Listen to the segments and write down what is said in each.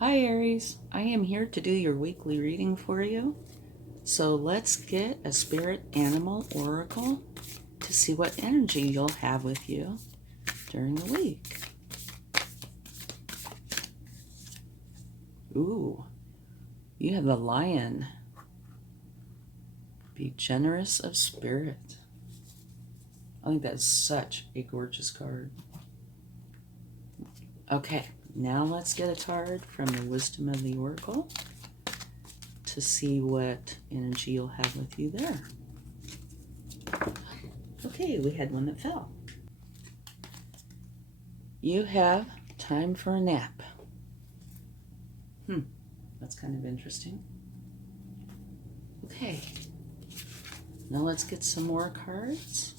Hi Aries, I am here to do your weekly reading for you. So let's get a spirit animal oracle to see what energy you'll have with you during the week. Ooh, you have the lion. Be generous of spirit. I think that's such a gorgeous card. Okay, now let's get a card from the wisdom of the oracle to see what energy you'll have with you there. Okay, we had one that fell. You have time for a nap. That's kind of interesting. Okay, now let's get some more cards.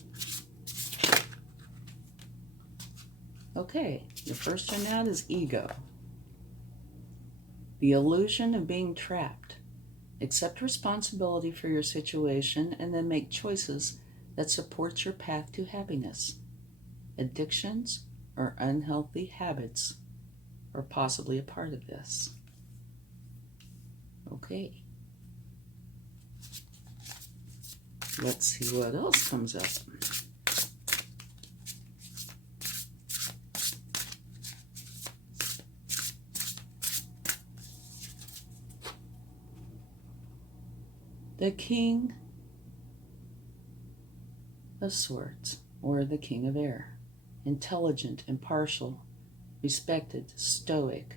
Okay, the first one out is ego. The illusion of being trapped. Accept responsibility for your situation and then make choices that support your path to happiness. Addictions or unhealthy habits are possibly a part of this. Okay. Let's see what else comes up. The King of Swords, or the King of Air. Intelligent, impartial, respected, stoic,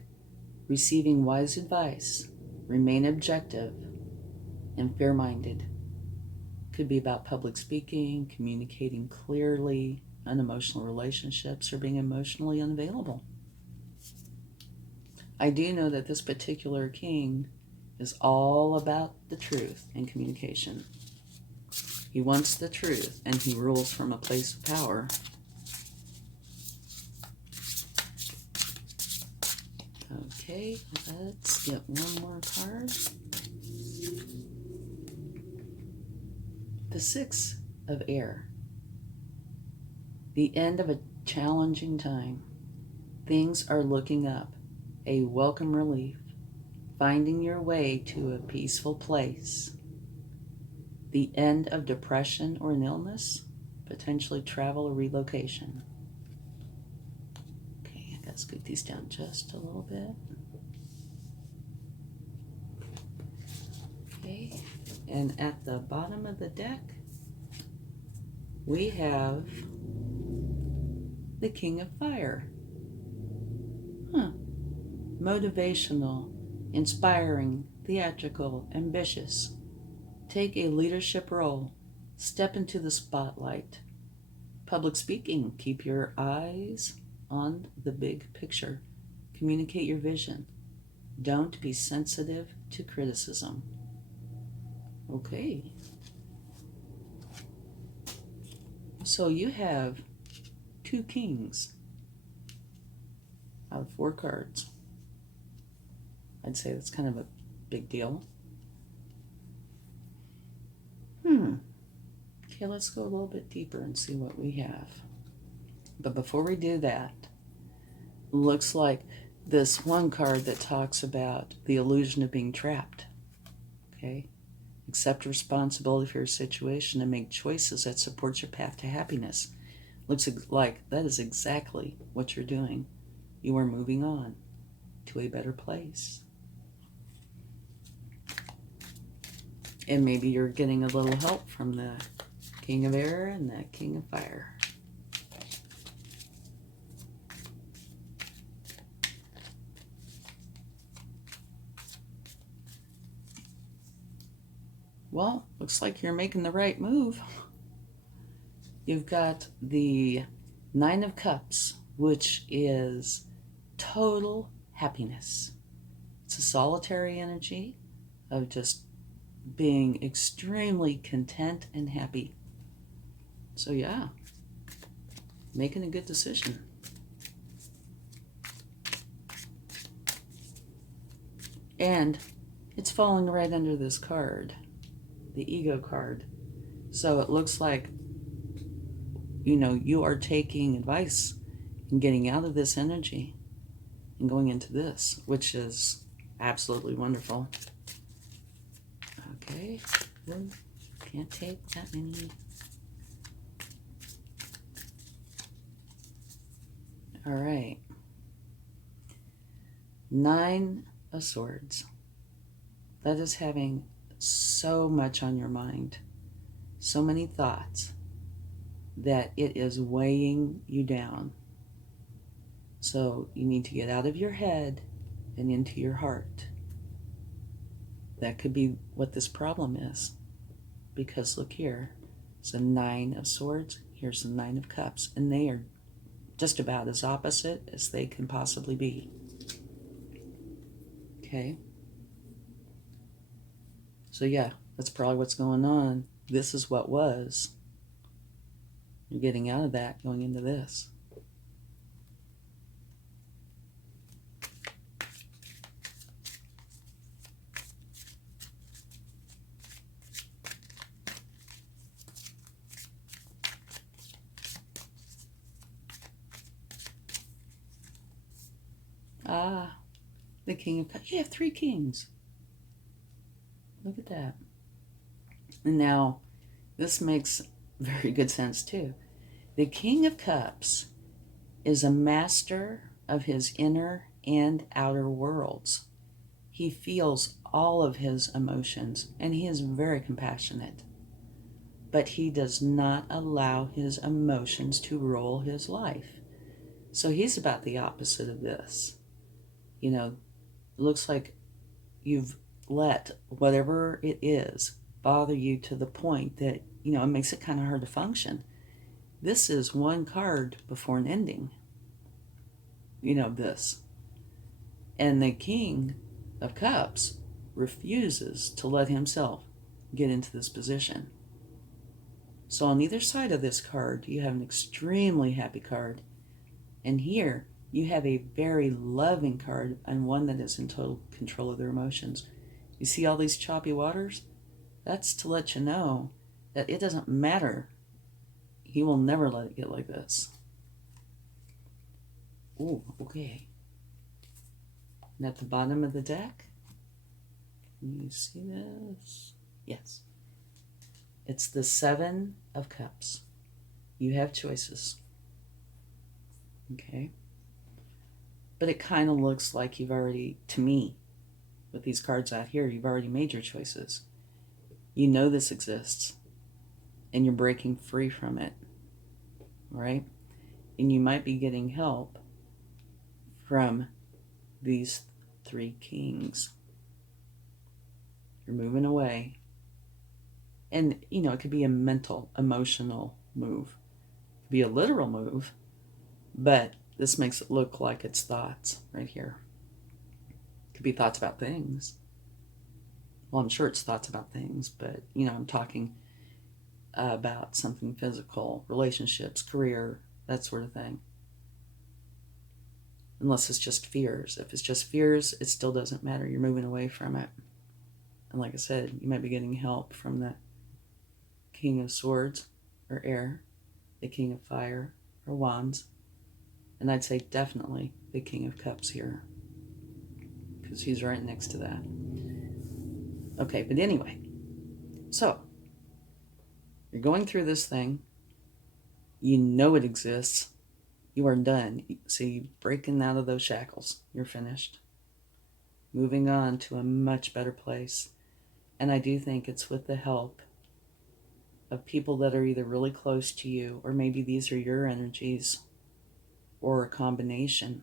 receiving wise advice, remain objective, and fair-minded. Could be about public speaking, communicating clearly, unemotional relationships, or being emotionally unavailable. I do know that this particular king is all about the truth and communication. He wants the truth, and he rules from a place of power. Okay, let's get one more card. The Six of Air. The end of a challenging time. Things are looking up. A welcome relief. Finding your way to a peaceful place. The end of depression or an illness. Potentially travel or relocation. Okay, I gotta scoot these down just a little bit. Okay, and at the bottom of the deck, we have the King of Fire. Motivational, inspiring, theatrical, ambitious. Take a leadership role. Step into the spotlight. Public speaking. Keep your eyes on the big picture. Communicate your vision. Don't be sensitive to criticism. Okay. So you have two kings out of 4 cards. I'd say that's kind of a big deal. Okay, let's go a little bit deeper and see what we have. But before we do that, looks like this one card that talks about the illusion of being trapped. Okay? Accept responsibility for your situation and make choices that support your path to happiness. Looks like that is exactly what you're doing. You are moving on to a better place. And maybe you're getting a little help from the King of Air and the King of Fire. Well, looks like you're making the right move. You've got the 9 of Cups, which is total happiness. It's a solitary energy of just being extremely content and happy. So yeah, making a good decision. And it's falling right under this card, the ego card. So it looks like, you are taking advice and getting out of this energy and going into this, which is absolutely wonderful. Okay, can't take that many. All right. 9 of Swords. That is having so much on your mind, so many thoughts, that it is weighing you down. So you need to get out of your head and into your heart. That could be what this problem is. Because look here, it's a 9 of Swords, here's the 9 of Cups, and they are just about as opposite as they can possibly be. Okay? So yeah, that's probably what's going on. This is what was. You're getting out of that, going into this. Ah, the King of Cups. You have 3 kings. Look at that. And now, this makes very good sense too. The King of Cups is a master of his inner and outer worlds. He feels all of his emotions, and he is very compassionate. But he does not allow his emotions to rule his life. So he's about the opposite of this. You know, it looks like you've let whatever it is bother you to the point that, you know, it makes it kind of hard to function. This is one card before an ending. You know, this. And the King of Cups refuses to let himself get into this position. So on either side of this card, you have an extremely happy card. And here, you have a very loving card and one that is in total control of their emotions. You see all these choppy waters? That's to let you know that it doesn't matter. He will never let it get like this. Ooh, okay. And at the bottom of the deck, can you see this? Yes. It's the 7 of Cups. You have choices. Okay? But it kind of looks like you've already, to me, with these cards out here, you've already made your choices. You know this exists, and you're breaking free from it, right? And you might be getting help from these 3 kings. You're moving away. And, you know, it could be a mental, emotional move. It could be a literal move, but this makes it look like it's thoughts right here. It could be thoughts about things. Well, I'm sure it's thoughts about things, but, you know, I'm talking about something physical, relationships, career, that sort of thing. Unless it's just fears. If it's just fears, it still doesn't matter. You're moving away from it. And like I said, you might be getting help from the King of Swords or Air, the King of Fire or Wands, and I'd say definitely the King of Cups here, because he's right next to that. Okay, but anyway, so you're going through this thing. You know it exists. You are done. See, you're breaking out of those shackles. You're finished. Moving on to a much better place. And I do think it's with the help of people that are either really close to you, or maybe these are your energies, or a combination.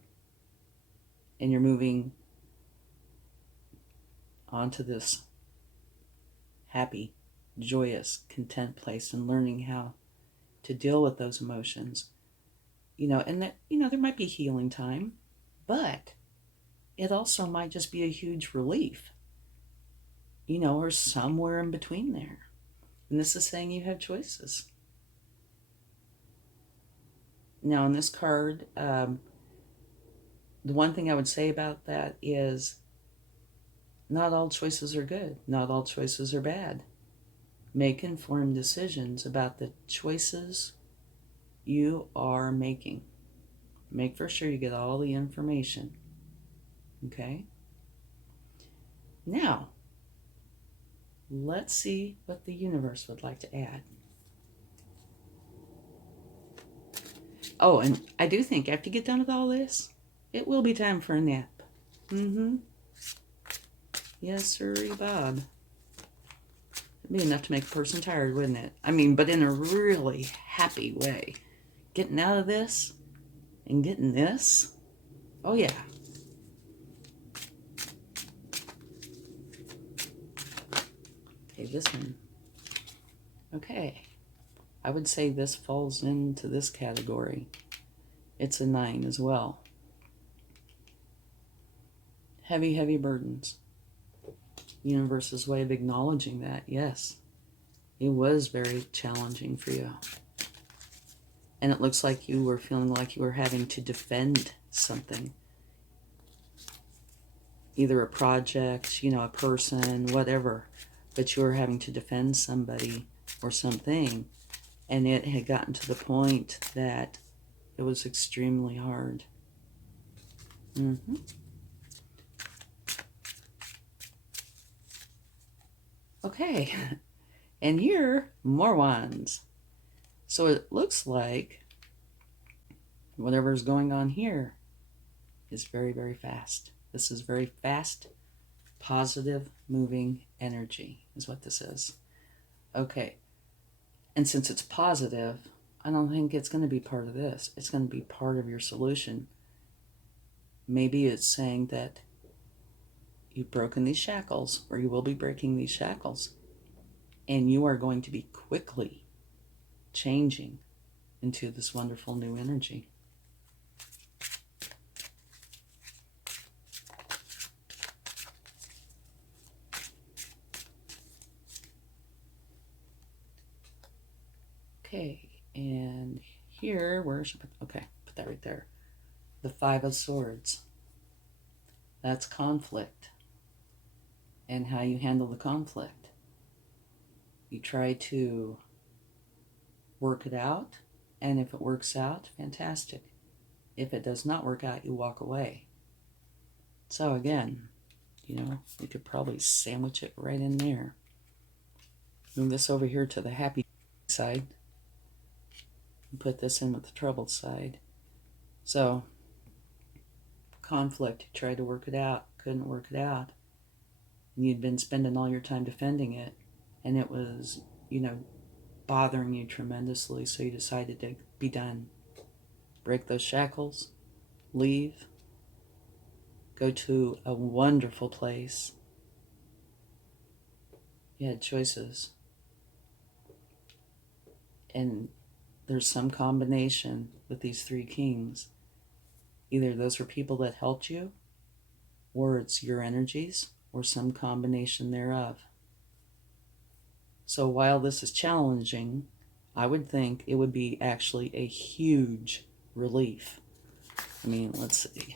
And you're moving onto this happy, joyous, content place and learning how to deal with those emotions. You know, and that, you know, there might be healing time, but it also might just be a huge relief, you know, or somewhere in between there. And this is saying you have choices. Now, in this card, the one thing I would say about that is not all choices are good. Not all choices are bad. Make informed decisions about the choices you are making. Make for sure you get all the information Okay? Now, let's see what the universe would like to add. Oh, and I do think after you get done with all this, it will be time for a nap. Mm-hmm. Yes, sirree, Bob. It'd be enough to make a person tired, wouldn't it? I mean, but in a really happy way. Getting out of this and getting this. Oh, yeah. Okay, this one. Okay. I would say this falls into this category. It's a 9 as well. Heavy, heavy burdens. Universe's way of acknowledging that, yes. It was very challenging for you. And it looks like you were feeling like you were having to defend something. Either a project, a person, whatever. But you were having to defend somebody or something. And it had gotten to the point that it was extremely hard. Mm-hmm. Okay. And here, more wands. So it looks like whatever's going on here is very, very fast. This is very fast, positive, moving energy is what this is. Okay. And since it's positive, I don't think it's going to be part of this. It's going to be part of your solution. Maybe it's saying that you've broken these shackles, or you will be breaking these shackles, and you are going to be quickly changing into this wonderful new energy. Okay, and here, where should I put, okay, put that right there. The 5 of Swords. That's conflict and how you handle the conflict. You try to work it out, and if it works out, fantastic. If it does not work out, you walk away. So again, we could probably sandwich it right in there. Move this over here to the happy side. And put this in with the troubled side. So, conflict, you tried to work it out, couldn't work it out. And you'd been spending all your time defending it, and it was, bothering you tremendously, so you decided to be done. Break those shackles, leave, go to a wonderful place. You had choices. And there's some combination with these 3 kings. Either those were people that helped you, or it's your energies, or some combination thereof. So while this is challenging, I would think it would be actually a huge relief. I mean, let's see.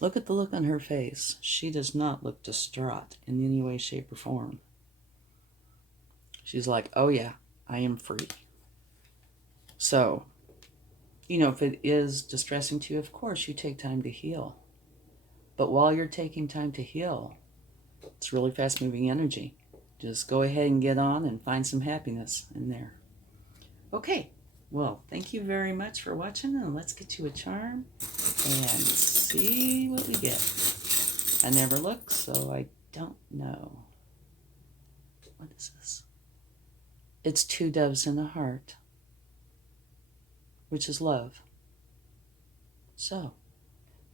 Look at the look on her face. She does not look distraught in any way, shape, or form. She's like, oh yeah, I am free. So, if it is distressing to you, of course, you take time to heal. But while you're taking time to heal, it's really fast-moving energy. Just go ahead and get on and find some happiness in there. Okay, well, thank you very much for watching, and let's get you a charm and see what we get. I never look, so I don't know. What is this? It's 2 doves in a heart, which is love. So,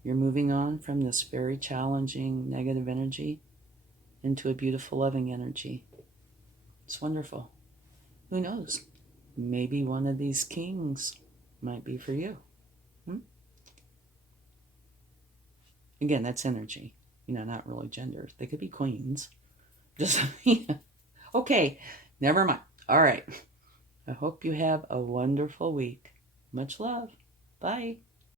you're moving on from this very challenging negative energy into a beautiful loving energy. It's wonderful. Who knows? Maybe one of these kings might be for you. Again, that's energy. Not really gender. They could be queens. Just okay, never mind. All right. I hope you have a wonderful week. Much love. Bye.